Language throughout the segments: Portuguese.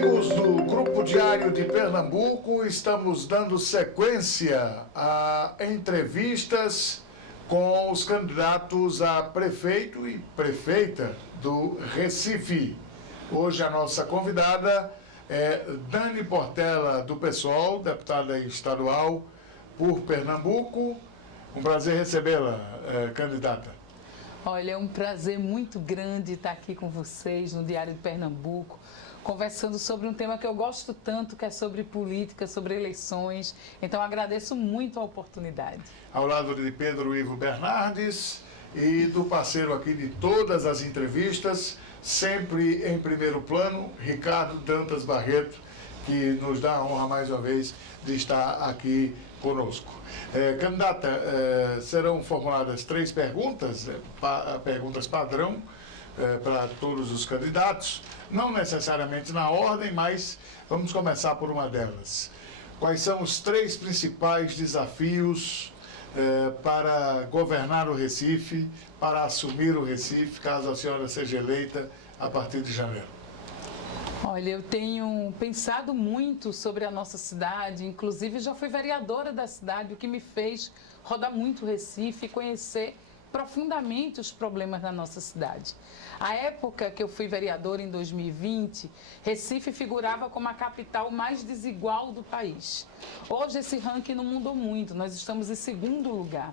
Amigos do Grupo Diário de Pernambuco, estamos dando sequência a entrevistas com os candidatos a prefeito e prefeita do Recife. Hoje a nossa convidada é Dani Portela, do PSOL, deputada estadual por Pernambuco. Um prazer recebê-la, candidata. Olha, é um prazer muito grande estar aqui com vocês no Diário de Pernambuco, conversando sobre um tema que eu gosto tanto, que é sobre política, sobre eleições. Então, agradeço muito a oportunidade. Ao lado de Pedro Ivo Bernardes e do parceiro aqui de todas as entrevistas, sempre em primeiro plano, Ricardo Dantas Barreto, que nos dá a honra mais uma vez de estar aqui conosco. Candidata, serão formuladas 3 perguntas, perguntas padrão para todos os candidatos, não necessariamente na ordem, mas vamos começar por uma delas. Quais são os 3 principais desafios para governar o Recife, para assumir o Recife, caso a senhora seja eleita a partir de janeiro? Olha, eu tenho pensado muito sobre a nossa cidade, inclusive já fui vereadora da cidade, o que me fez rodar muito o Recife e conhecer profundamente os problemas da nossa cidade. A época que eu fui vereadora, em 2020, Recife figurava como a capital mais desigual do país. Hoje esse ranking não mudou muito, nós estamos em 2º lugar.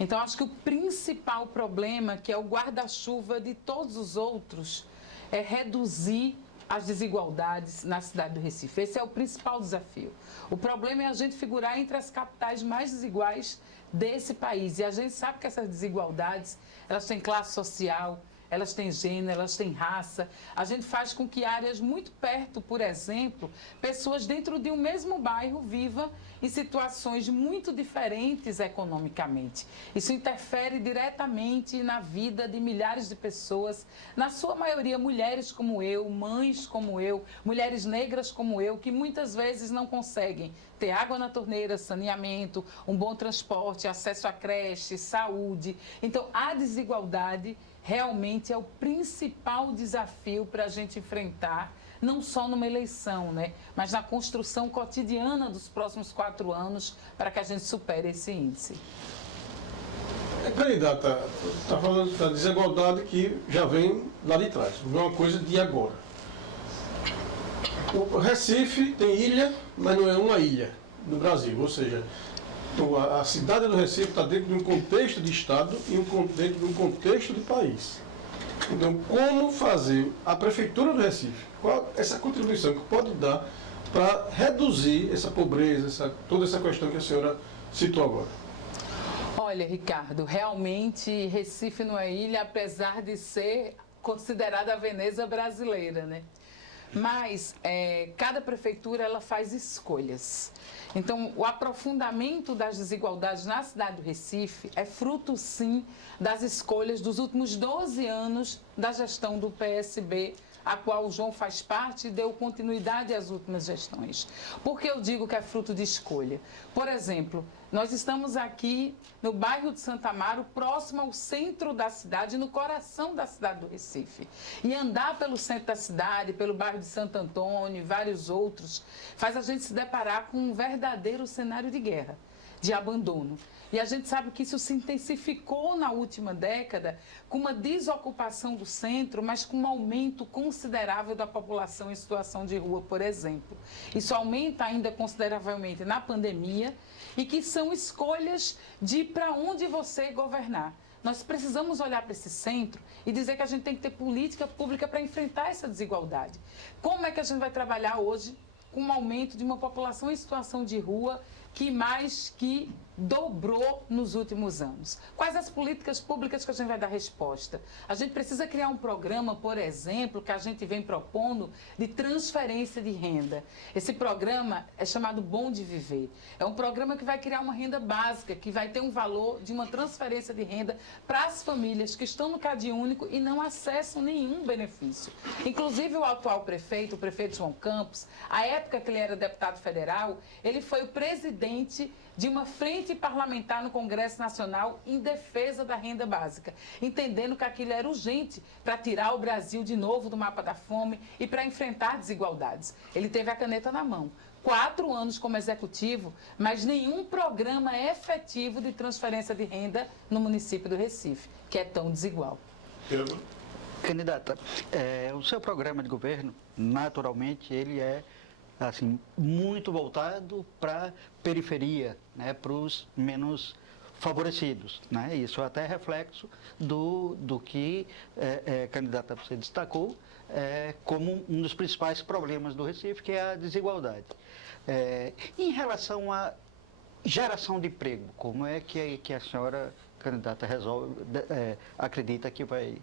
Então acho que o principal problema, que é o guarda-chuva de todos os outros, é reduzir as desigualdades na cidade do Recife. Esse é o principal desafio. O problema é a gente figurar entre as capitais mais desiguais desse país. E a gente sabe que essas desigualdades, elas têm classe social, elas têm gênero, elas têm raça. A gente faz com que áreas muito perto, por exemplo, pessoas dentro de um mesmo bairro vivam em situações muito diferentes economicamente. Isso interfere diretamente na vida de milhares de pessoas, na sua maioria mulheres como eu, mães como eu, mulheres negras como eu, que muitas vezes não conseguem ter água na torneira, saneamento, um bom transporte, acesso à creche, saúde. Então, a desigualdade realmente é o principal desafio para a gente enfrentar, não só numa eleição, né, mas na construção cotidiana dos próximos 4 anos, para que a gente supere esse índice. Candidata, está falando da desigualdade que já vem lá de trás, não é uma coisa de agora. O Recife tem ilha, mas não é uma ilha no Brasil, ou seja, a cidade do Recife está dentro de um contexto de Estado e dentro de um contexto de país. Então, como fazer a Prefeitura do Recife, qual essa contribuição que pode dar para reduzir essa pobreza, toda essa questão que a senhora citou agora? Olha, Ricardo, realmente Recife não é ilha, apesar de ser considerada a Veneza brasileira, né? Mas cada prefeitura ela faz escolhas. Então, o aprofundamento das desigualdades na cidade do Recife é fruto, sim, das escolhas dos últimos 12 anos da gestão do PSB, a qual o João faz parte e deu continuidade às últimas gestões. Por que eu digo que é fruto de escolha? Por exemplo, nós estamos aqui no bairro de Santa Amaro, próximo ao centro da cidade, no coração da cidade do Recife. E andar pelo centro da cidade, pelo bairro de Santo Antônio e vários outros, faz a gente se deparar com um verdadeiro cenário de guerra, de abandono. E a gente sabe que isso se intensificou na última década com uma desocupação do centro, mas com um aumento considerável da população em situação de rua, por exemplo. Isso aumenta ainda consideravelmente na pandemia e que são escolhas de para onde você governar. Nós precisamos olhar para esse centro e dizer que a gente tem que ter política pública para enfrentar essa desigualdade. Como é que a gente vai trabalhar hoje com um aumento de uma população em situação de rua que mais que dobrou nos últimos anos? Quais as políticas públicas que a gente vai dar resposta? A gente precisa criar um programa, por exemplo, que a gente vem propondo de transferência de renda. Esse programa é chamado Bom de Viver. É um programa que vai criar uma renda básica, que vai ter um valor de uma transferência de renda para as famílias que estão no CadÚnico e não acessam nenhum benefício. Inclusive o atual prefeito, o prefeito João Campos, à época que ele era deputado federal, ele foi o presidente de uma frente parlamentar no Congresso Nacional em defesa da renda básica, entendendo que aquilo era urgente para tirar o Brasil de novo do mapa da fome e para enfrentar desigualdades. Ele teve a caneta na mão. 4 anos como executivo, mas nenhum programa efetivo de transferência de renda no município do Recife, que é tão desigual. Pedro? Candidata, o seu programa de governo, naturalmente, ele é assim, muito voltado para a periferia, né, para os menos favorecidos. Né? Isso é até reflexo do que, candidata, você destacou como um dos principais problemas do Recife, que é a desigualdade. Em relação à geração de emprego, como é que a senhora, candidata, acredita que vai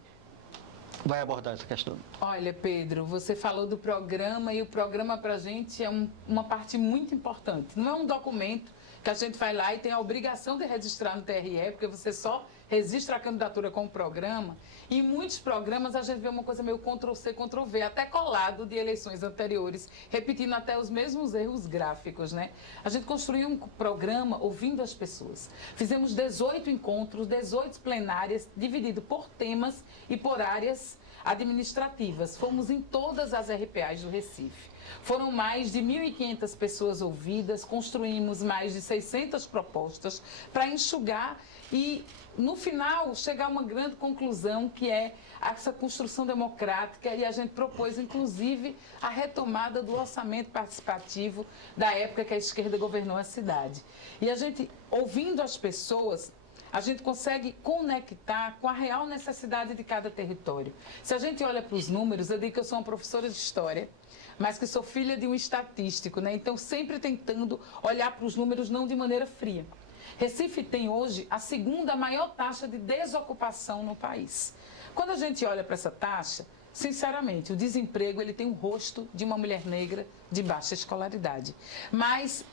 abordar essa questão? Olha, Pedro, você falou do programa e o programa para a gente é uma parte muito importante. Não é um documento que a gente vai lá e tem a obrigação de registrar no TRE, porque você só registra a candidatura com o programa. E em muitos programas a gente vê uma coisa meio Ctrl-C, Ctrl-V, até colado de eleições anteriores, repetindo até os mesmos erros gráficos, né? A gente construiu um programa ouvindo as pessoas. Fizemos 18 encontros, 18 plenárias, dividido por temas e por áreas administrativas. Fomos em todas as RPAs do Recife. Foram mais de 1.500 pessoas ouvidas, construímos mais de 600 propostas para enxugar e, no final, chegar a uma grande conclusão, que é essa construção democrática, e a gente propôs, inclusive, a retomada do orçamento participativo da época que a esquerda governou a cidade. E a gente, ouvindo as pessoas, a gente consegue conectar com a real necessidade de cada território. Se a gente olha para os números, eu digo que eu sou uma professora de história, mas que sou filha de um estatístico, né? Então, sempre tentando olhar para os números não de maneira fria. Recife tem hoje a segunda maior taxa de desocupação no país. Quando a gente olha para essa taxa, sinceramente, o desemprego ele tem o rosto de uma mulher negra de baixa escolaridade. Mas,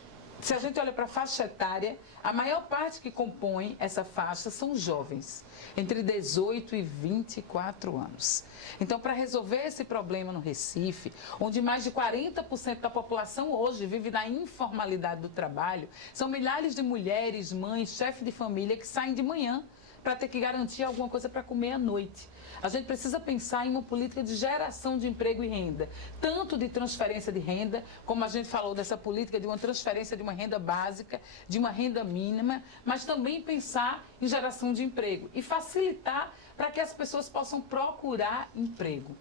se a gente olha para a faixa etária, a maior parte que compõe essa faixa são jovens, entre 18 e 24 anos. Então, para resolver esse problema no Recife, onde mais de 40% da população hoje vive na informalidade do trabalho, são milhares de mulheres, mães, chefes de família que saem de manhã para ter que garantir alguma coisa para comer à noite. A gente precisa pensar em uma política de geração de emprego e renda, tanto de transferência de renda, como a gente falou dessa política de uma transferência de uma renda básica, de uma renda mínima, mas também pensar em geração de emprego e facilitar para que as pessoas possam procurar emprego.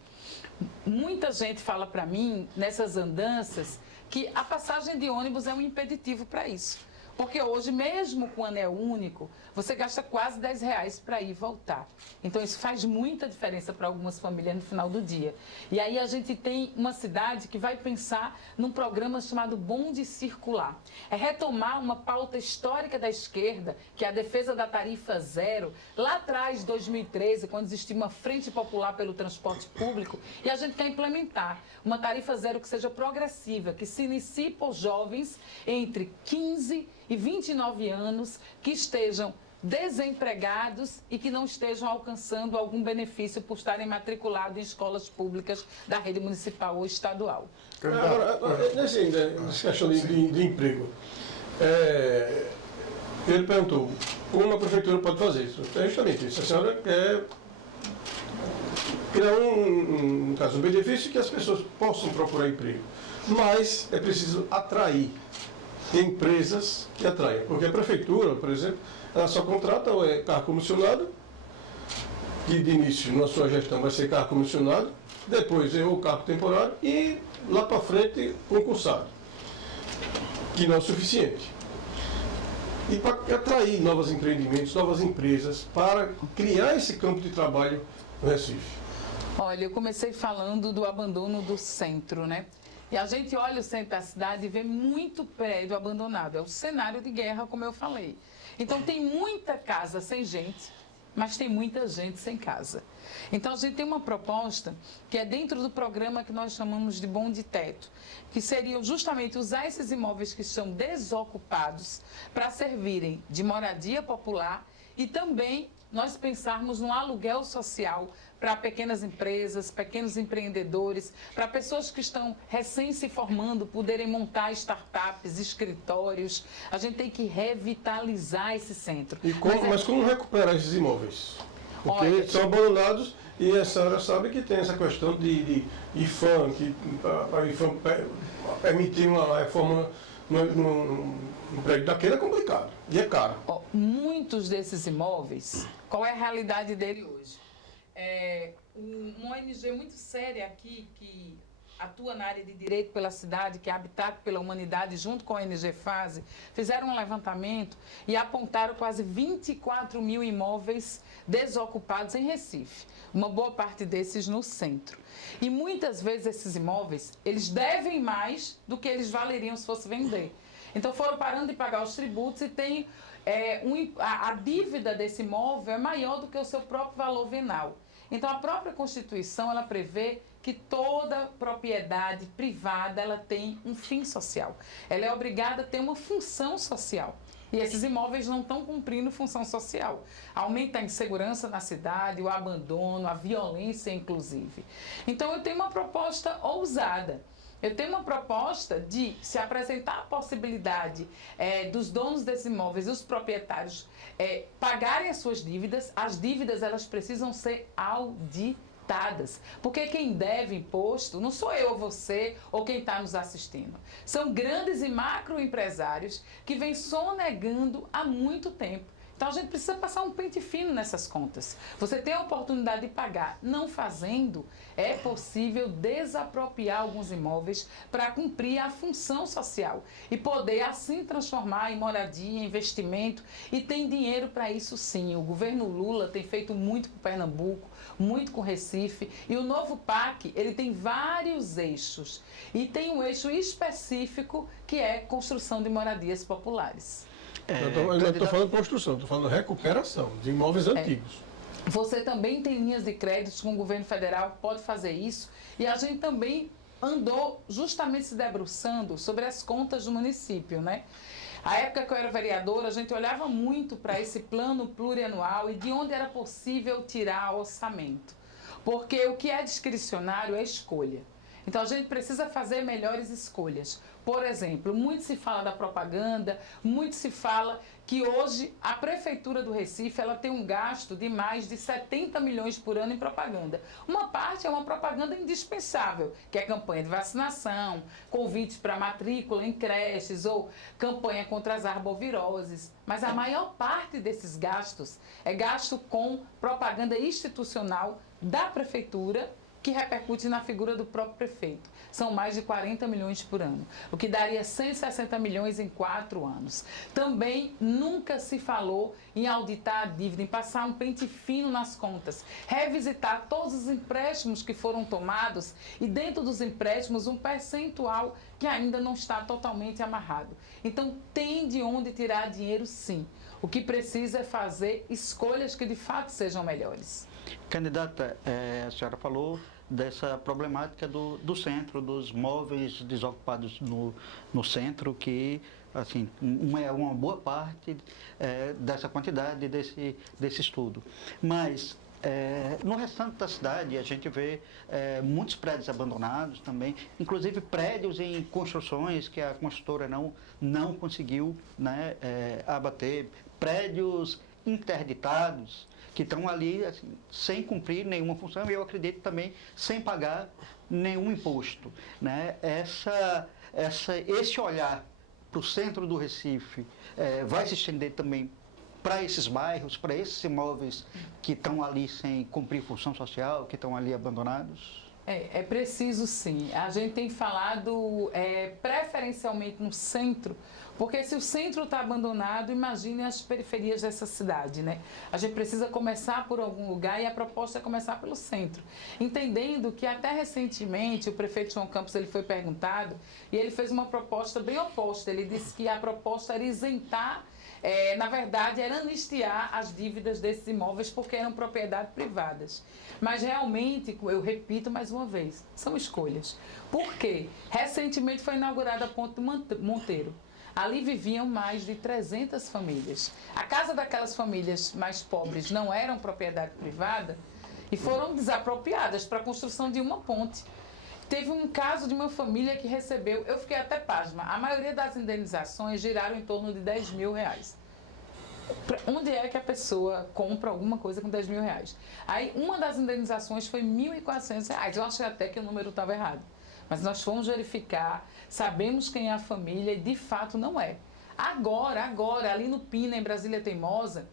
Muita gente fala para mim, nessas andanças, que a passagem de ônibus é um impeditivo para isso. Porque hoje, mesmo com anel único, você gasta quase R$10 para ir e voltar. Então, isso faz muita diferença para algumas famílias no final do dia. E aí a gente tem uma cidade que vai pensar num programa chamado Bonde Circular. É retomar uma pauta histórica da esquerda, que é a defesa da tarifa zero, lá atrás, 2013, quando existia uma frente popular pelo transporte público, e a gente quer implementar uma tarifa zero que seja progressiva, que se inicie por jovens entre 15 e 29 anos que estejam desempregados e que não estejam alcançando algum benefício por estarem matriculados em escolas públicas da rede municipal ou estadual. Agora, nessa questão de emprego, ele perguntou como a prefeitura pode fazer isso. É justamente isso. A senhora quer criar no caso, um benefício que as pessoas possam procurar emprego. Mas é preciso atrair empresas que atraiam. Porque a prefeitura, por exemplo, ela só contrata carro comissionado, que de início na sua gestão vai ser carro comissionado, depois é o carro temporário e lá para frente concursado, que não é o suficiente. E para atrair novos empreendimentos, novas empresas, para criar esse campo de trabalho no Recife. Olha, eu comecei falando do abandono do centro, né? E a gente olha o centro da cidade e vê muito prédio abandonado. É o cenário de guerra, como eu falei. Então, tem muita casa sem gente, mas tem muita gente sem casa. Então, a gente tem uma proposta que é dentro do programa que nós chamamos de Bonde Teto, que seria justamente usar esses imóveis que estão desocupados para servirem de moradia popular e também nós pensarmos no aluguel social para pequenas empresas, pequenos empreendedores, para pessoas que estão recém se formando, poderem montar startups, escritórios. A gente tem que revitalizar esse centro. Mas como recuperar esses imóveis? Porque Olha, são abandonados e a senhora sabe que tem essa questão de IFAM, que para IFAM permitir uma reforma no prédio daquele é complicado e é caro. Muitos desses imóveis, qual é a realidade dele hoje? Uma ONG muito séria aqui, que atua na área de direito pela cidade, que é Habitat pela Humanidade, junto com a ONG Fase, fizeram um levantamento e apontaram quase 24 mil imóveis desocupados em Recife. Uma boa parte desses no centro. E muitas vezes esses imóveis, eles devem mais do que eles valeriam se fosse vender. Então foram parando de pagar os tributos e tem a dívida desse imóvel é maior do que o seu próprio valor venal. Então a própria Constituição, ela prevê que toda propriedade privada, ela tem um fim social. Ela é obrigada a ter uma função social. E esses imóveis não estão cumprindo função social. Aumenta a insegurança na cidade, o abandono, a violência, inclusive. Então, eu tenho uma proposta ousada. Eu tenho uma proposta de se apresentar a possibilidade dos donos desses imóveis, os proprietários, pagarem as suas dívidas. As dívidas, elas precisam ser auditadas. Porque quem deve imposto não sou eu ou você ou quem está nos assistindo. São grandes e macroempresários que vêm sonegando há muito tempo. Então a gente precisa passar um pente fino nessas contas. Você tem a oportunidade de pagar. Não fazendo, é possível desapropriar alguns imóveis para cumprir a função social e poder assim transformar em moradia, em investimento, e tem dinheiro para isso sim. O governo Lula tem feito muito com Pernambuco, muito com Recife, e o novo PAC, ele tem vários eixos e tem um eixo específico que é construção de moradias populares. Eu não estou falando de construção, estou falando de recuperação de imóveis antigos. Você também tem linhas de créditos com o governo federal, pode fazer isso, e a gente também andou justamente se debruçando sobre as contas do município, né? A época que eu era vereadora, a gente olhava muito para esse plano plurianual e de onde era possível tirar orçamento. Porque o que é discricionário é escolha. Então a gente precisa fazer melhores escolhas. Por exemplo, muito se fala da propaganda, muito se fala que hoje a Prefeitura do Recife ela tem um gasto de mais de 70 milhões por ano em propaganda. Uma parte é uma propaganda indispensável, que é campanha de vacinação, convites para matrícula em creches ou campanha contra as arboviroses. Mas a maior parte desses gastos é gasto com propaganda institucional da Prefeitura, que repercute na figura do próprio prefeito. São mais de 40 milhões por ano, o que daria 160 milhões em 4 anos. Também nunca se falou em auditar a dívida, em passar um pente fino nas contas, revisitar todos os empréstimos que foram tomados e dentro dos empréstimos um percentual que ainda não está totalmente amarrado. Então tem de onde tirar dinheiro sim. O que precisa é fazer escolhas que de fato sejam melhores. Candidata, a senhora falou dessa problemática do centro, dos móveis desocupados no centro, que assim, é uma boa parte dessa quantidade desse estudo. Mas no restante da cidade a gente vê muitos prédios abandonados também, inclusive prédios em construções que a construtora não conseguiu, né, abater, prédios interditados que estão ali assim, sem cumprir nenhuma função e eu acredito também sem pagar nenhum imposto, né? Esse olhar para o centro do Recife vai se estender também para esses bairros, para esses imóveis que estão ali sem cumprir função social, que estão ali abandonados? É preciso sim. A gente tem falado preferencialmente no centro, porque se o centro está abandonado, imagine as periferias dessa cidade, né? A gente precisa começar por algum lugar e a proposta é começar pelo centro. Entendendo que até recentemente o prefeito João Campos ele foi perguntado e ele fez uma proposta bem oposta. Ele disse que a proposta era isentar, na verdade, era anistiar as dívidas desses imóveis porque eram propriedades privadas. Mas realmente, eu repito mais uma vez, são escolhas. Por quê? Recentemente foi inaugurada a Ponte Monteiro. Ali viviam mais de 300 famílias. A casa daquelas famílias mais pobres não eram propriedade privada e foram desapropriadas para a construção de uma ponte. Teve um caso de uma família que recebeu, eu fiquei até pasma, a maioria das indenizações giraram em torno de R$10.000. Onde é que a pessoa compra alguma coisa com R$10.000? Aí uma das indenizações foi R$1.400. Eu achei até que o número estava errado. Mas nós fomos verificar, sabemos quem é a família e de fato não é. Agora, ali no Pina, em Brasília Teimosa,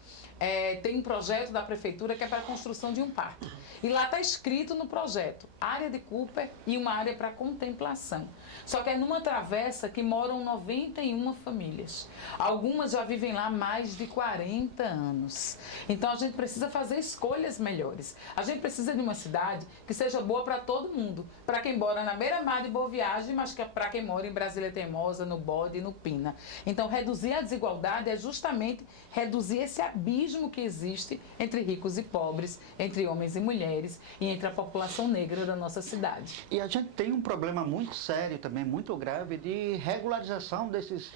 tem um projeto da prefeitura que é para a construção de um parque. E lá está escrito no projeto, área de Cooper e uma área para contemplação. Só que é numa travessa que moram 91 famílias. Algumas já vivem lá há mais de 40 anos. Então a gente precisa fazer escolhas melhores. A gente precisa de uma cidade que seja boa para todo mundo. Para quem mora na beira-mar de Boa Viagem, mas para quem mora em Brasília Teimosa, no Bode e no Pina. Então reduzir a desigualdade é justamente reduzir esse abismo que existe entre ricos e pobres, entre homens e mulheres e entre a população negra da nossa cidade. E a gente tem um problema muito sério também, muito grave, de regularização desses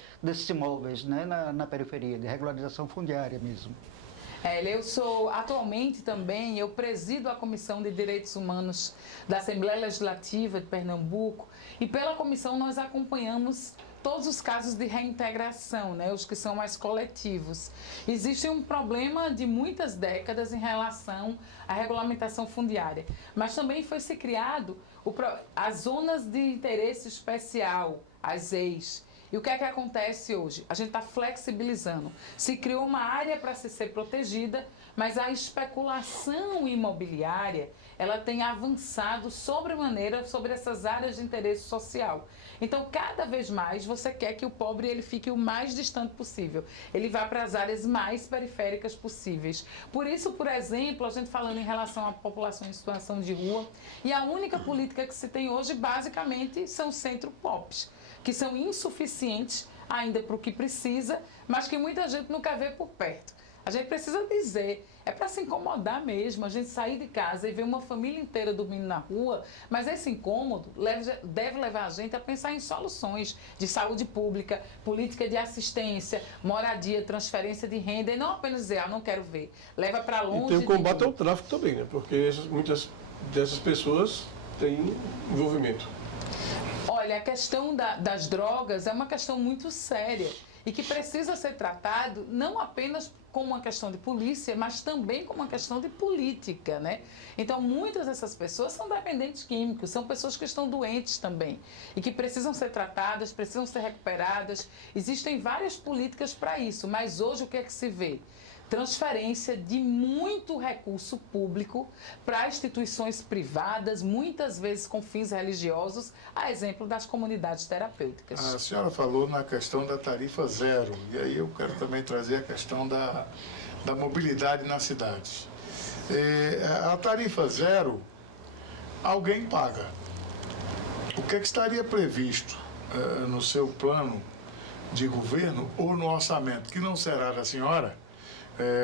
imóveis, né, na periferia, de regularização fundiária mesmo. Eu sou, atualmente também, eu presido a Comissão de Direitos Humanos da Assembleia Legislativa de Pernambuco e pela comissão nós acompanhamos todos os casos de reintegração, né, os que são mais coletivos. Existe um problema de muitas décadas em relação à regulamentação fundiária, mas também foi se criado as zonas de interesse especial, as ZEIs. E o que é que acontece hoje? A gente está flexibilizando. Se criou uma área para ser protegida, mas a especulação imobiliária, ela tem avançado sobremaneira sobre essas áreas de interesse social. Então, cada vez mais, você quer que o pobre ele fique o mais distante possível. Ele vá para as áreas mais periféricas possíveis. Por isso, por exemplo, a gente falando em relação à população em situação de rua, e a única política que se tem hoje, basicamente, são centro-pops, que são insuficientes ainda para o que precisa, mas que muita gente nunca vê por perto. A gente precisa dizer, é para se incomodar mesmo, a gente sair de casa e ver uma família inteira dormindo na rua, mas esse incômodo deve levar a gente a pensar em soluções de saúde pública, política de assistência, moradia, transferência de renda, e não apenas dizer, não quero ver, leva para longe. E tem o combate ao tráfico também, né? Porque muitas dessas pessoas têm envolvimento. Olha, a questão das drogas é uma questão muito séria e que precisa ser tratado não apenas como uma questão de polícia, mas também como uma questão de política, né? Então, muitas dessas pessoas são dependentes químicos, são pessoas que estão doentes também e que precisam ser tratadas, precisam ser recuperadas. Existem várias políticas para isso, mas hoje o que é que se vê? Transferência de muito recurso público para instituições privadas, muitas vezes com fins religiosos, a exemplo das comunidades terapêuticas. A senhora falou na questão da tarifa zero, e aí eu quero também trazer a questão da mobilidade na cidade. A tarifa zero, alguém paga. O que estaria previsto no seu plano de governo ou no orçamento, que não será da senhora?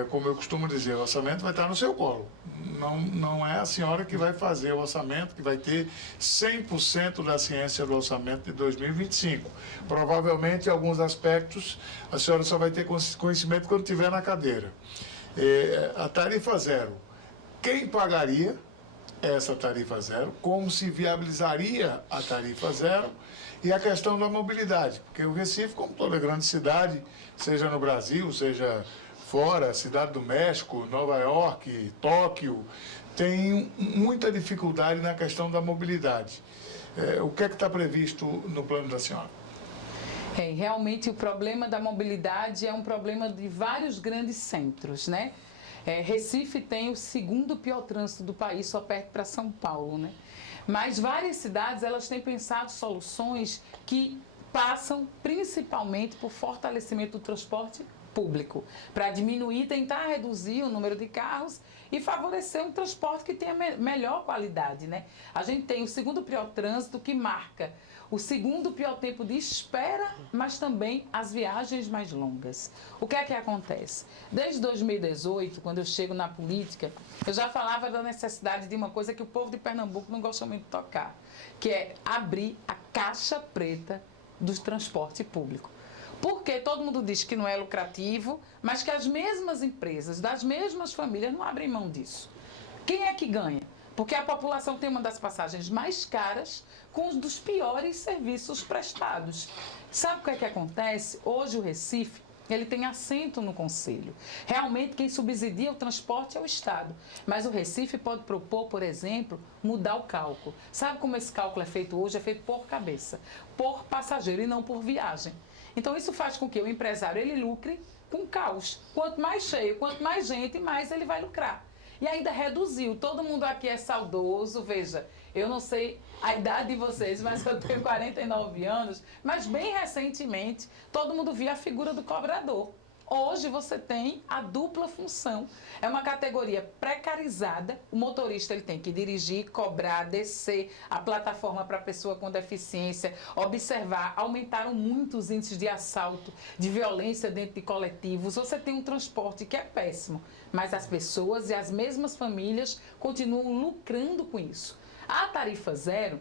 Como eu costumo dizer, o orçamento vai estar no seu colo. Não é a senhora que vai fazer o orçamento, que vai ter 100% da ciência do orçamento de 2025. Provavelmente, em alguns aspectos, a senhora só vai ter conhecimento quando estiver na cadeira. A tarifa zero, quem pagaria essa tarifa zero? Como se viabilizaria a tarifa zero? E a questão da mobilidade, porque o Recife, como toda grande cidade, seja no Brasil, seja fora, Cidade do México, Nova York, Tóquio, tem muita dificuldade na questão da mobilidade. O que é que está previsto no plano da senhora? Realmente o problema da mobilidade é um problema de vários grandes centros, né? Recife tem o segundo pior trânsito do país, só perto para São Paulo, né? Mas várias cidades, elas têm pensado soluções que passam principalmente por fortalecimento do transporte público, para diminuir, tentar reduzir o número de carros e favorecer um transporte que tenha melhor qualidade, né? A gente tem o segundo pior trânsito, que marca o segundo pior tempo de espera, mas também as viagens mais longas. O que é que acontece? Desde 2018, quando eu chego na política, eu já falava da necessidade de uma coisa que o povo de Pernambuco não gosta muito de tocar, que é abrir a caixa preta do transporte público. Porque todo mundo diz que não é lucrativo, mas que as mesmas empresas, das mesmas famílias, não abrem mão disso. Quem é que ganha? Porque a população tem uma das passagens mais caras com um dos piores serviços prestados. Sabe o que é que acontece? Hoje o Recife, ele tem assento no Conselho. Realmente quem subsidia o transporte é o Estado. Mas o Recife pode propor, por exemplo, mudar o cálculo. Sabe como esse cálculo é feito hoje? É feito por cabeça, por passageiro e não por viagem. Então isso faz com que o empresário ele lucre com caos. Quanto mais cheio, quanto mais gente, mais ele vai lucrar. E ainda reduziu. Todo mundo aqui é saudoso, veja, eu não sei a idade de vocês, mas eu tenho 49 anos, mas bem recentemente todo mundo via a figura do cobrador. Hoje você tem a dupla função. É uma categoria precarizada. O motorista ele tem que dirigir, cobrar, descer a plataforma para a pessoa com deficiência, observar. Aumentaram muito os índices de assalto, de violência dentro de coletivos. Você tem um transporte que é péssimo, mas as pessoas e as mesmas famílias continuam lucrando com isso. A tarifa zero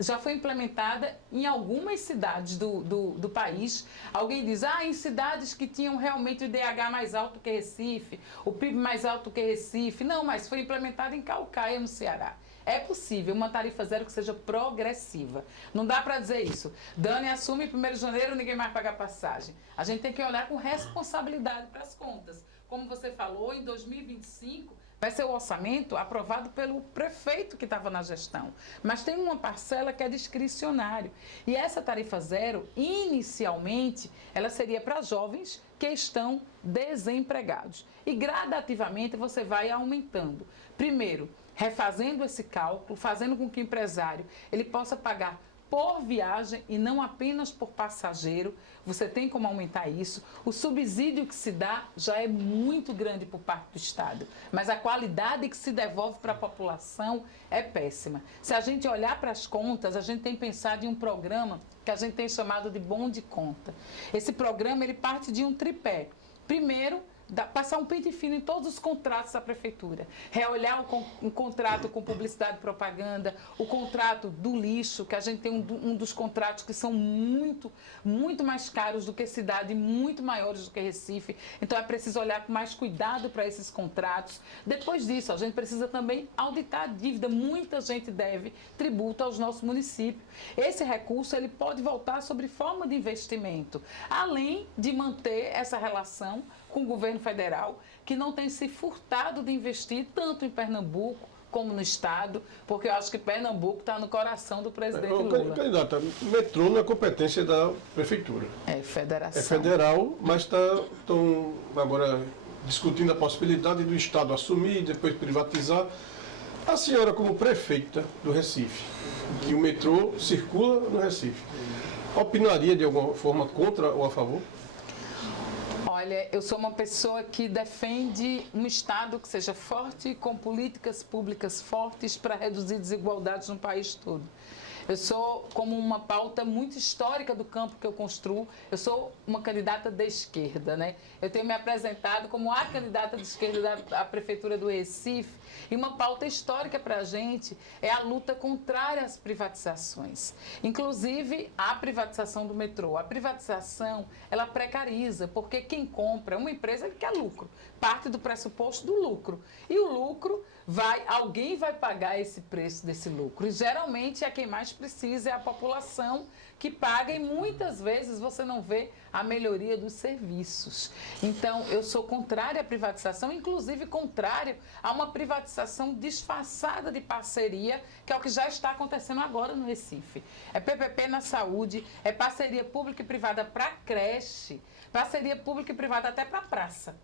já foi implementada em algumas cidades do país. Alguém diz, em cidades que tinham realmente o IDH mais alto que Recife, o PIB mais alto que Recife. Não, mas foi implementada em Caucaia, no Ceará. É possível uma tarifa zero que seja progressiva. Não dá para dizer isso. Dani assume 1º de janeiro, ninguém mais paga passagem. A gente tem que olhar com responsabilidade para as contas. Como você falou, em 2025... vai ser o orçamento aprovado pelo prefeito que estava na gestão. Mas tem uma parcela que é discricionário. E essa tarifa zero, inicialmente, ela seria para jovens que estão desempregados. E gradativamente você vai aumentando. Primeiro, refazendo esse cálculo, fazendo com que o empresário ele possa pagar por viagem e não apenas por passageiro. Você tem como aumentar isso. O subsídio que se dá já é muito grande por parte do Estado, mas a qualidade que se devolve para a população é péssima. Se a gente olhar para as contas, a gente tem pensado em um programa que a gente tem chamado de Bom de Conta. Esse programa ele parte de um tripé. Primeiro, passar um pente fino em todos os contratos da prefeitura, reolhar um contrato com publicidade e propaganda, o contrato do lixo, que a gente tem um dos contratos que são muito mais caros do que cidade, muito maiores do que Recife, então é preciso olhar com mais cuidado para esses contratos. Depois disso, a gente precisa também auditar a dívida, muita gente deve tributo aos nossos municípios. Esse recurso ele pode voltar sobre forma de investimento, além de manter essa relação com o governo federal, que não tem se furtado de investir tanto em Pernambuco como no Estado, porque eu acho que Pernambuco está no coração do presidente Lula. Candidata, metrô não é competência da prefeitura. É federação. É federal, mas estão agora discutindo a possibilidade do Estado assumir e depois privatizar. A senhora, como prefeita do Recife, que o metrô circula no Recife, opinaria de alguma forma contra ou a favor? Olha, eu sou uma pessoa que defende um Estado que seja forte, com políticas públicas fortes para reduzir desigualdades no país todo. Eu sou, como uma pauta muito histórica do campo que eu construo, eu sou uma candidata de esquerda, né? Eu tenho me apresentado como a candidata de esquerda da Prefeitura do Recife, e uma pauta histórica para a gente é a luta contrária às privatizações. Inclusive, a privatização do metrô. A privatização, ela precariza, porque quem compra, uma empresa, ele quer lucro. Parte do pressuposto do lucro. E o lucro, alguém vai pagar esse preço desse lucro. E geralmente é quem mais precisa, é a população que paga, e muitas vezes você não vê a melhoria dos serviços. Então, eu sou contrária à privatização, inclusive contrária a uma privatização disfarçada de parceria, que é o que já está acontecendo agora no Recife. É PPP na saúde, é parceria pública e privada para creche, parceria pública e privada até para praça.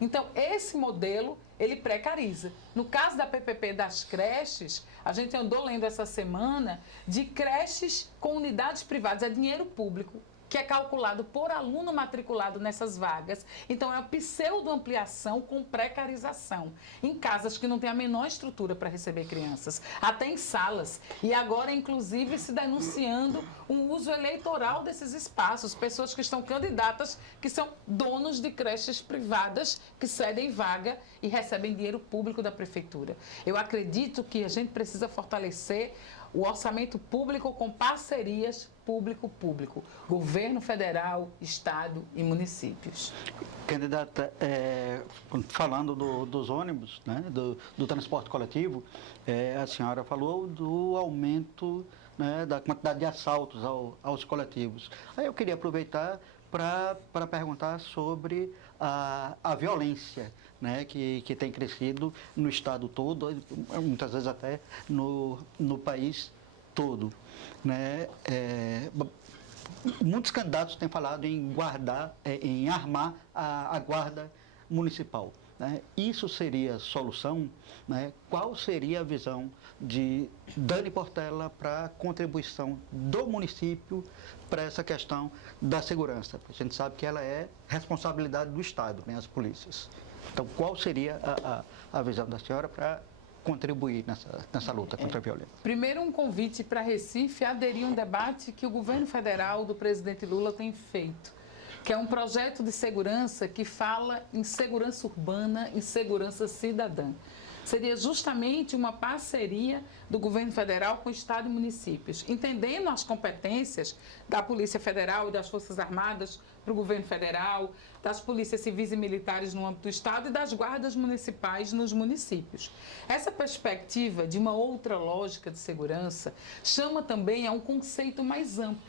Então, esse modelo, ele precariza. No caso da PPP das creches, a gente andou lendo essa semana de creches com unidades privadas, é dinheiro público, que é calculado por aluno matriculado nessas vagas. Então, é uma pseudo-ampliação com precarização. Em casas que não tem a menor estrutura para receber crianças, até em salas. E agora, inclusive, se denunciando um uso eleitoral desses espaços. Pessoas que estão candidatas, que são donos de creches privadas, que cedem vaga e recebem dinheiro público da prefeitura. Eu acredito que a gente precisa fortalecer o orçamento público com parcerias público-público, governo federal, estado e municípios. Candidata, falando dos ônibus, né, do transporte coletivo, a senhora falou do aumento, né, da quantidade de assaltos aos coletivos. Aí eu queria aproveitar para perguntar sobre a violência, né, que tem crescido no estado todo, muitas vezes até no país todo. Né? Muitos candidatos têm falado em armar a guarda municipal. Né? Isso seria solução? Né? Qual seria a visão de Dani Portela para a contribuição do município para essa questão da segurança? A gente sabe que ela é responsabilidade do Estado, né, as polícias. Então, qual seria a visão da senhora para contribuir nessa luta contra a violência? Primeiro, um convite para Recife aderir a um debate que o governo federal do presidente Lula tem feito, que é um projeto de segurança que fala em segurança urbana e segurança cidadã. Seria justamente uma parceria do governo federal com o Estado e municípios, entendendo as competências da Polícia Federal e das Forças Armadas para o governo federal, das polícias civis e militares no âmbito do Estado e das guardas municipais nos municípios. Essa perspectiva de uma outra lógica de segurança chama também a um conceito mais amplo,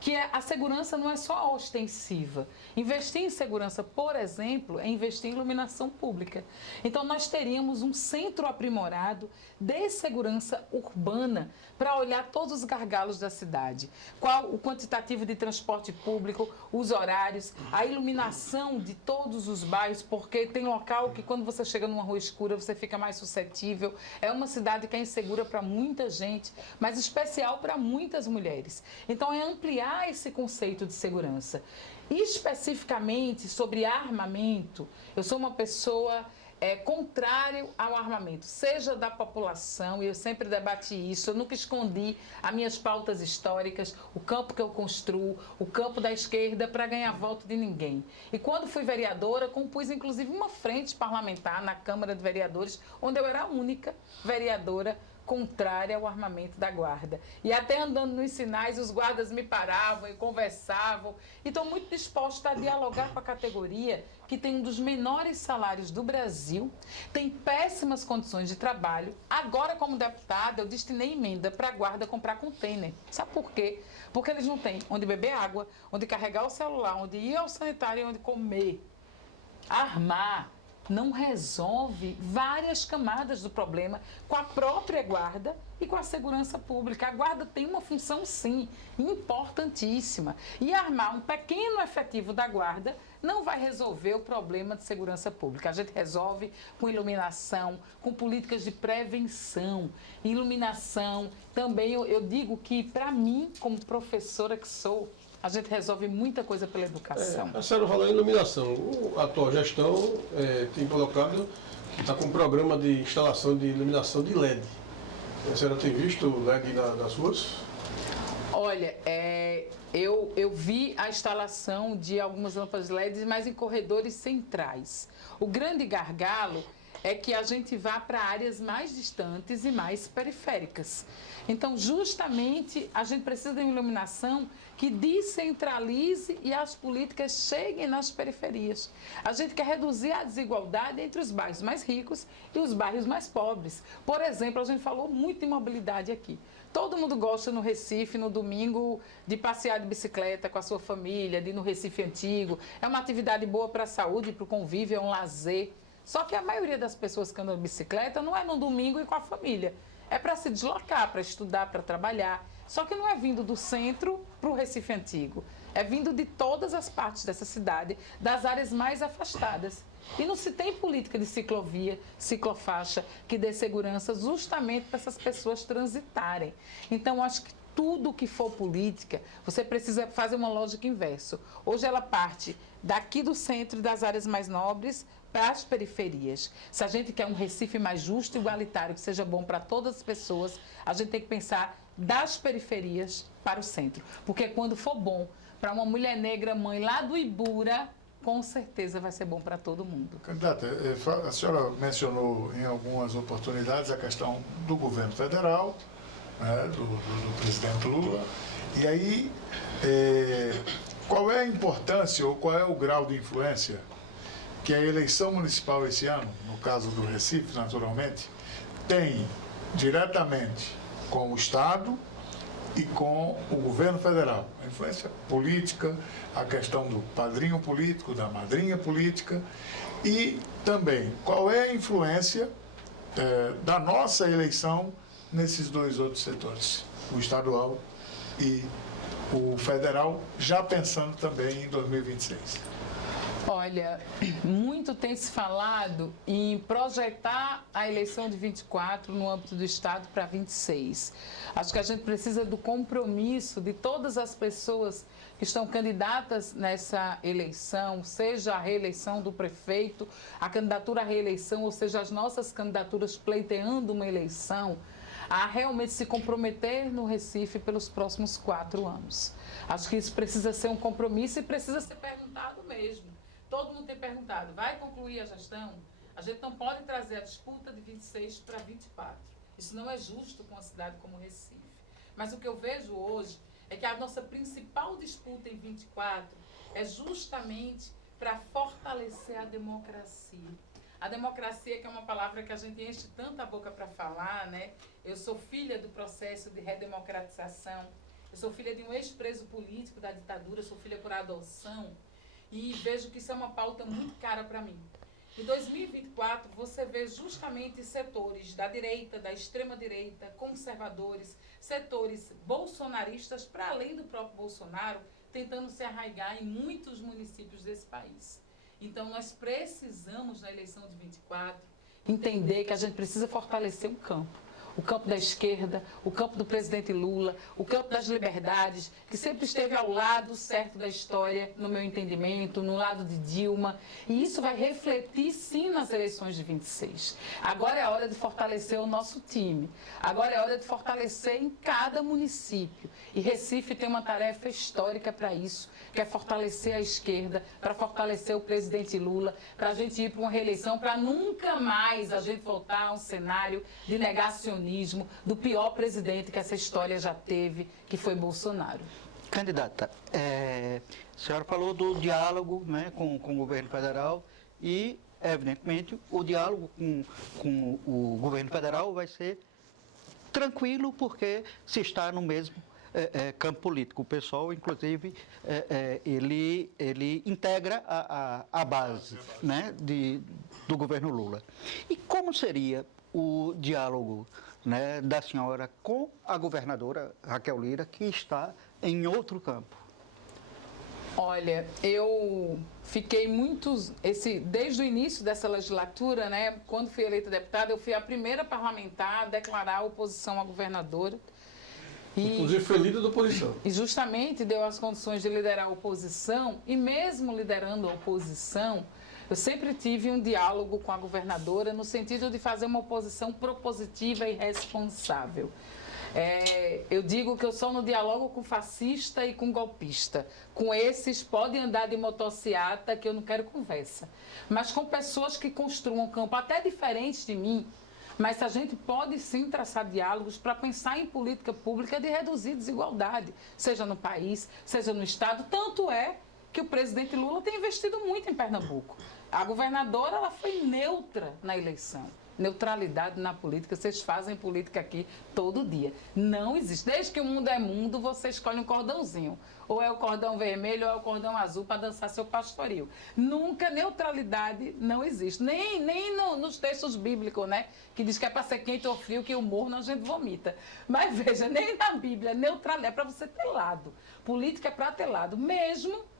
que a segurança não é só ostensiva. Investir em segurança, por exemplo, é investir em iluminação pública. Então, nós teríamos um centro aprimorado de segurança urbana para olhar todos os gargalos da cidade. Qual o quantitativo de transporte público, os horários, a iluminação de todos os bairros, porque tem local que quando você chega numa rua escura, você fica mais suscetível. É uma cidade que é insegura para muita gente, mas especial para muitas mulheres. Então, é ampliar esse conceito de segurança. Especificamente sobre armamento, eu sou uma pessoa contrária ao armamento, seja da população, e eu sempre debati isso, eu nunca escondi as minhas pautas históricas, o campo que eu construo, o campo da esquerda para ganhar voto de ninguém. E quando fui vereadora, compus inclusive uma frente parlamentar na Câmara de Vereadores, onde eu era a única vereadora contrária ao armamento da guarda. E até andando nos sinais, os guardas me paravam e conversavam. E estou muito disposta a dialogar com a categoria que tem um dos menores salários do Brasil, tem péssimas condições de trabalho. Agora, como deputada, eu destinei emenda para a guarda comprar container. Sabe por quê? Porque eles não têm onde beber água, onde carregar o celular, onde ir ao sanitário e onde comer. Armar não resolve várias camadas do problema com a própria guarda e com a segurança pública. A guarda tem uma função, sim, importantíssima. E armar um pequeno efetivo da guarda não vai resolver o problema de segurança pública. A gente resolve com iluminação, com políticas de prevenção. Iluminação, também eu digo que, para mim, como professora que sou, a gente resolve muita coisa pela educação. A senhora falou em iluminação. A atual gestão tem colocado que está com um programa de instalação de iluminação de LED. A senhora tem visto o LED nas ruas? Olha, eu vi a instalação de algumas lâmpadas LED, mas em corredores centrais. O grande gargalo é que a gente vá para áreas mais distantes e mais periféricas. Então, justamente, a gente precisa de uma iluminação que descentralize e as políticas cheguem nas periferias. A gente quer reduzir a desigualdade entre os bairros mais ricos e os bairros mais pobres. Por exemplo, a gente falou muito de mobilidade aqui. Todo mundo gosta no Recife, no domingo, de passear de bicicleta com a sua família, de ir no Recife Antigo. É uma atividade boa para a saúde, para o convívio, é um lazer. Só que a maioria das pessoas que andam de bicicleta não é no domingo e com a família. É para se deslocar, para estudar, para trabalhar. Só que não é vindo do centro para o Recife Antigo. É vindo de todas as partes dessa cidade, das áreas mais afastadas. E não se tem política de ciclovia, ciclofaixa, que dê segurança justamente para essas pessoas transitarem. Então, acho que tudo que for política, você precisa fazer uma lógica inversa. Hoje ela parte daqui do centro e das áreas mais nobres para as periferias. Se a gente quer um Recife mais justo e igualitário, que seja bom para todas as pessoas, a gente tem que pensar das periferias para o centro. Porque quando for bom para uma mulher negra mãe lá do Ibura, com certeza vai ser bom para todo mundo. Candidata, a senhora mencionou em algumas oportunidades a questão do governo federal né, do presidente Lula. E aí, qual é a importância ou qual é o grau de influência que a eleição municipal esse ano, no caso do Recife, naturalmente, tem diretamente com o Estado e com o governo federal? A influência política, a questão do padrinho político, da madrinha política, e também qual é a influência da nossa eleição nesses dois outros setores, o estadual e o federal, já pensando também em 2026. Olha, muito tem se falado em projetar a eleição de 24 no âmbito do Estado para 26. Acho que a gente precisa do compromisso de todas as pessoas que estão candidatas nessa eleição, seja a reeleição do prefeito, a candidatura à reeleição, ou seja, as nossas candidaturas pleiteando uma eleição, a realmente se comprometer no Recife pelos próximos 4 anos. Acho que isso precisa ser um compromisso e precisa ser perguntado mesmo. Todo mundo tem perguntado, vai concluir a gestão? A gente não pode trazer a disputa de 26 para 24. Isso não é justo com uma cidade como Recife. Mas o que eu vejo hoje é que a nossa principal disputa em 24 é justamente para fortalecer a democracia. A democracia, que é uma palavra que a gente enche tanta boca para falar, né? Eu sou filha do processo de redemocratização, eu sou filha de um ex-preso político da ditadura, eu sou filha por adoção, e vejo que isso é uma pauta muito cara para mim. Em 2024, você vê justamente setores da direita, da extrema-direita, conservadores, setores bolsonaristas, para além do próprio Bolsonaro, tentando se arraigar em muitos municípios desse país. Então, nós precisamos, na eleição de 24, entender que a gente precisa fortalecer o campo da esquerda, o campo do presidente Lula, o campo das liberdades, que sempre esteve ao lado certo da história, no meu entendimento, no lado de Dilma. E isso vai refletir, sim, nas eleições de 26. Agora é a hora de fortalecer o nosso time. Agora é a hora de fortalecer em cada município. E Recife tem uma tarefa histórica para isso, que é fortalecer a esquerda, para fortalecer o presidente Lula, para a gente ir para uma reeleição, para nunca mais a gente voltar a um cenário de negacionismo do pior presidente que essa história já teve, que foi Bolsonaro. Candidata, a senhora falou do diálogo, né, com o governo federal e, evidentemente, o diálogo com o governo federal vai ser tranquilo porque se está no mesmo campo político. O pessoal, inclusive, ele integra a base, né, do governo Lula. E como seria o diálogo, né, da senhora com a governadora Raquel Lira, que está em outro campo? Olha, eu fiquei desde o início dessa legislatura, né, quando fui eleita deputada, eu fui a primeira parlamentar a declarar a oposição à governadora. Inclusive foi líder da oposição. E justamente deu as condições de liderar a oposição, e mesmo liderando a oposição, eu sempre tive um diálogo com a governadora no sentido de fazer uma oposição propositiva e responsável. Eu digo que eu sou no diálogo com fascista e com golpista. Com esses, podem andar de motociata, que eu não quero conversa. Mas com pessoas que construam um campo até diferente de mim, mas a gente pode sim traçar diálogos para pensar em política pública de reduzir desigualdade, seja no país, seja no Estado. Tanto é que o presidente Lula tem investido muito em Pernambuco. A governadora, ela foi neutra na eleição. Neutralidade na política, vocês fazem política aqui todo dia. Não existe. Desde que o mundo é mundo, você escolhe um cordãozinho. Ou é o cordão vermelho ou é o cordão azul para dançar seu pastoril. Nunca neutralidade não existe. Nem nos textos bíblicos, né? Que diz que é para ser quente ou frio, que o morno a gente vomita. Mas veja, nem na Bíblia, neutralidade é para você ter lado. Política é para ter lado. Mesmo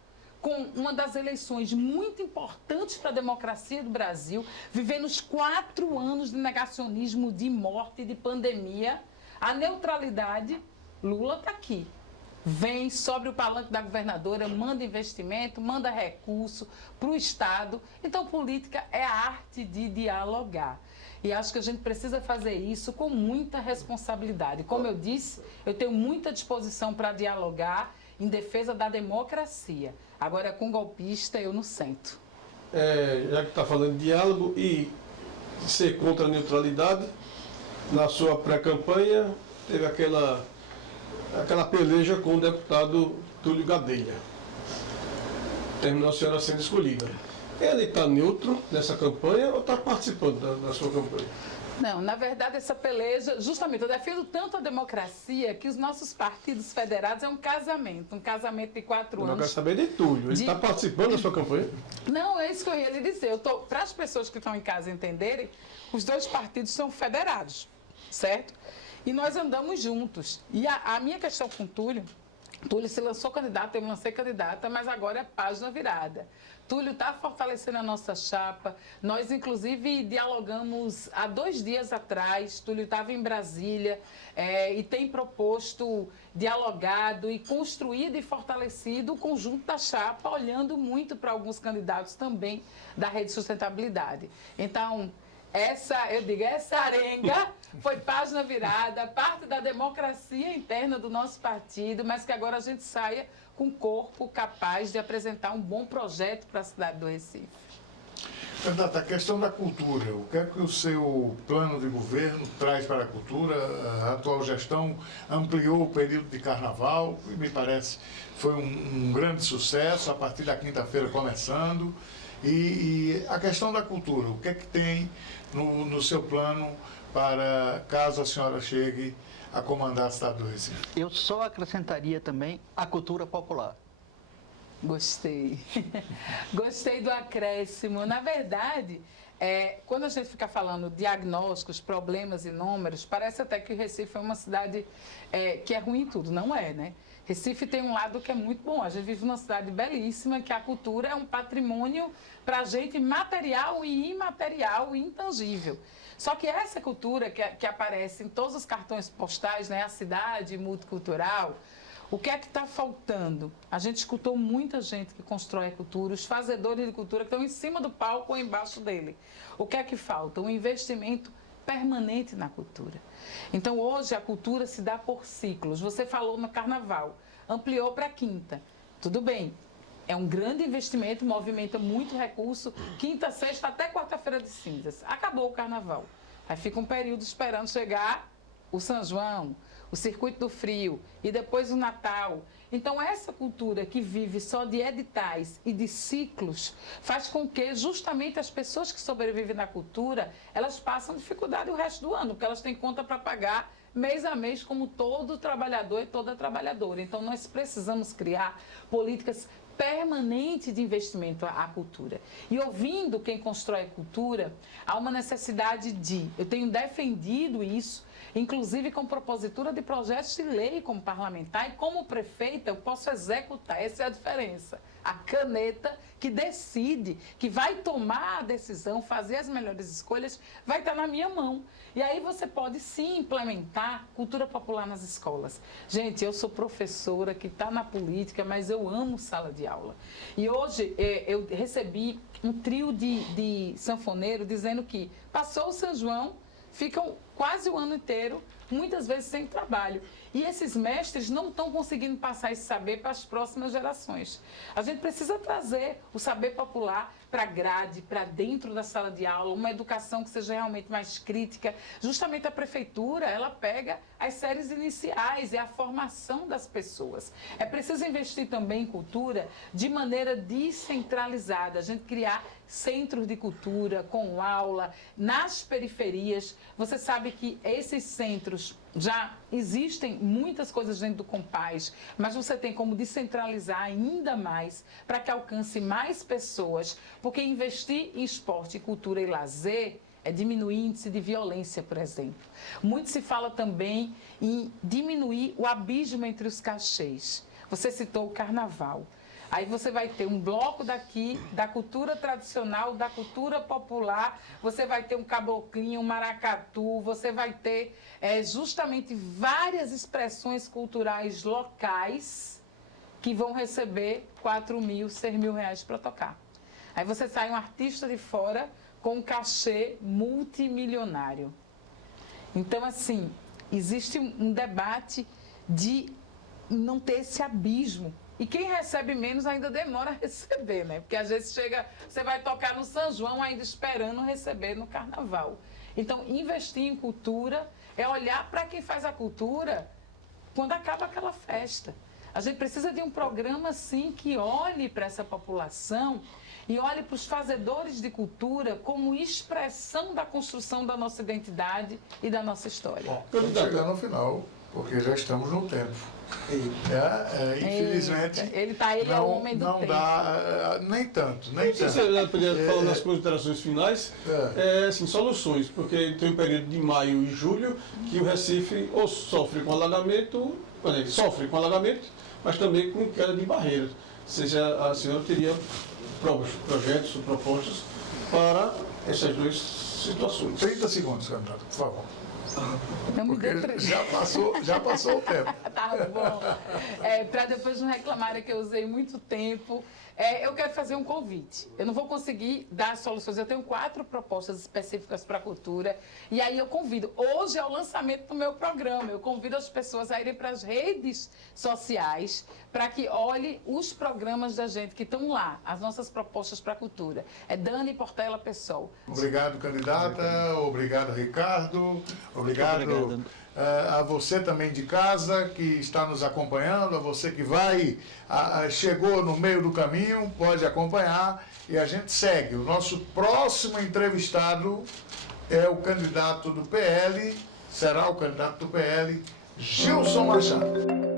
com uma das eleições muito importantes para a democracia do Brasil, vivendo os 4 anos de negacionismo, de morte, de pandemia, a neutralidade, Lula está aqui. Vem sobre o palanque da governadora, manda investimento, manda recurso para o Estado. Então, política é a arte de dialogar. E acho que a gente precisa fazer isso com muita responsabilidade. Como eu disse, eu tenho muita disposição para dialogar em defesa da democracia. Agora, com golpista, eu não sento. Já que está falando de diálogo e ser contra a neutralidade, na sua pré-campanha, teve aquela peleja com o deputado Túlio Gadelha. Terminou a senhora sendo escolhida. Ele está neutro nessa campanha ou está participando da sua campanha? Não, na verdade, essa peleja, justamente, eu defendo tanto a democracia que os nossos partidos federados é um casamento de 4 Eu anos. não quero saber de Túlio. Ele está participando da sua campanha? Não, é isso que eu ia lhe dizer. Para as pessoas que estão em casa entenderem, os dois partidos são federados, certo? E nós andamos juntos. E a minha questão com Túlio se lançou candidato, eu me lancei candidata, mas agora é página virada. Túlio está fortalecendo a nossa chapa. Nós, inclusive, dialogamos há 2 dias atrás. Túlio estava em Brasília e tem proposto, dialogado e construído e fortalecido o conjunto da chapa, olhando muito para alguns candidatos também da Rede Sustentabilidade. Então, essa arenga foi página virada, parte da democracia interna do nosso partido, mas que agora a gente saia com corpo capaz de apresentar um bom projeto para a cidade do Recife. Candidata, a questão da cultura, o que é que o seu plano de governo traz para a cultura? A atual gestão ampliou o período de carnaval, e me parece foi um grande sucesso, a partir da quinta-feira começando. E a questão da cultura, o que é que tem no seu plano para caso a senhora chegue a comandar a cidade do Recife? Eu só acrescentaria também a cultura popular. Gostei. Gostei do acréscimo. Na verdade, quando a gente fica falando diagnósticos, problemas e números, parece até que o Recife é uma cidade que é ruim em tudo. Não é, né? Recife tem um lado que é muito bom. A gente vive numa cidade belíssima, que a cultura é um patrimônio para a gente material e imaterial e intangível. Só que essa cultura que aparece em todos os cartões postais, né, a cidade multicultural, o que é que está faltando? A gente escutou muita gente que constrói a cultura, os fazedores de cultura que estão em cima do palco ou embaixo dele. O que é que falta? Um investimento permanente na cultura. Então, hoje, a cultura se dá por ciclos. Você falou no carnaval, ampliou para quinta. Tudo bem, é um grande investimento, movimenta muito recurso, quinta, sexta, até quarta-feira de cinzas. Acabou o carnaval. Aí fica um período esperando chegar o São João, o Circuito do Frio e depois o Natal. Então, essa cultura que vive só de editais e de ciclos faz com que justamente as pessoas que sobrevivem na cultura, elas passam dificuldade o resto do ano, porque elas têm conta para pagar mês a mês, como todo trabalhador e toda trabalhadora. Então, nós precisamos criar políticas permanentes de investimento à cultura. E ouvindo quem constrói a cultura, há uma necessidade eu tenho defendido isso, inclusive com propositura de projetos de lei como parlamentar, e como prefeita eu posso executar. Essa é a diferença. A caneta que decide, que vai tomar a decisão, fazer as melhores escolhas, vai estar na minha mão. E aí você pode sim implementar cultura popular nas escolas. Gente, eu sou professora que está na política, mas eu amo sala de aula. E hoje eu recebi um trio de sanfoneiro dizendo que passou o São João, ficam quase o ano inteiro, muitas vezes sem trabalho. E esses mestres não estão conseguindo passar esse saber para as próximas gerações. A gente precisa trazer o saber popular para a grade, para dentro da sala de aula, uma educação que seja realmente mais crítica. Justamente a prefeitura, ela pega as séries iniciais e a formação das pessoas. É preciso investir também em cultura de maneira descentralizada, a gente criar centros de cultura com aula nas periferias. Você sabe que esses centros já existem muitas coisas dentro do Compaz, mas você tem como descentralizar ainda mais para que alcance mais pessoas, porque investir em esporte, cultura e lazer é diminuir índice de violência, por exemplo. Muito se fala também em diminuir o abismo entre os cachês. Você citou o carnaval. Aí você vai ter um bloco daqui, da cultura tradicional, da cultura popular, você vai ter um caboclinho, um maracatu, você vai ter justamente várias expressões culturais locais que vão receber 4 mil, 6 mil reais para tocar. Aí você sai um artista de fora com um cachê multimilionário. Então, assim, existe um debate de não ter esse abismo. E quem recebe menos ainda demora a receber, né? Porque às vezes você vai tocar no São João ainda esperando receber no Carnaval. Então, investir em cultura é olhar para quem faz a cultura quando acaba aquela festa. A gente precisa de um programa, sim, que olhe para essa população e olhe para os fazedores de cultura como expressão da construção da nossa identidade e da nossa história. Bom, vamos chegar no final, porque já estamos no tempo. Infelizmente, ele é o homem do tempo. Não dá, nem tanto. Você poderia falar nas considerações finais, assim, soluções, porque tem um período de maio e julho que o Recife ou sofre com alagamento, mas também com queda de barreiras. Ou seja, a senhora teria projetos ou propostas para essas duas situações. 30 segundos, candidato, por favor. Não me dê Porque já passou o tempo. Tá bom. Para depois não reclamarem que eu usei muito tempo, eu quero fazer um convite. Eu não vou conseguir dar soluções. Eu tenho 4 propostas específicas para a cultura. E aí eu convido. Hoje é o lançamento do meu programa. Eu convido as pessoas a irem para as redes sociais para que olhem os programas da gente que estão lá, as nossas propostas para a cultura. É Dani Portela Pessoal. Obrigado, candidata. Obrigado, Ricardo. Obrigado. A você também de casa que está nos acompanhando, a você que chegou no meio do caminho, pode acompanhar e a gente segue. O nosso próximo entrevistado é o candidato do PL, será o candidato do PL, Gilson Machado.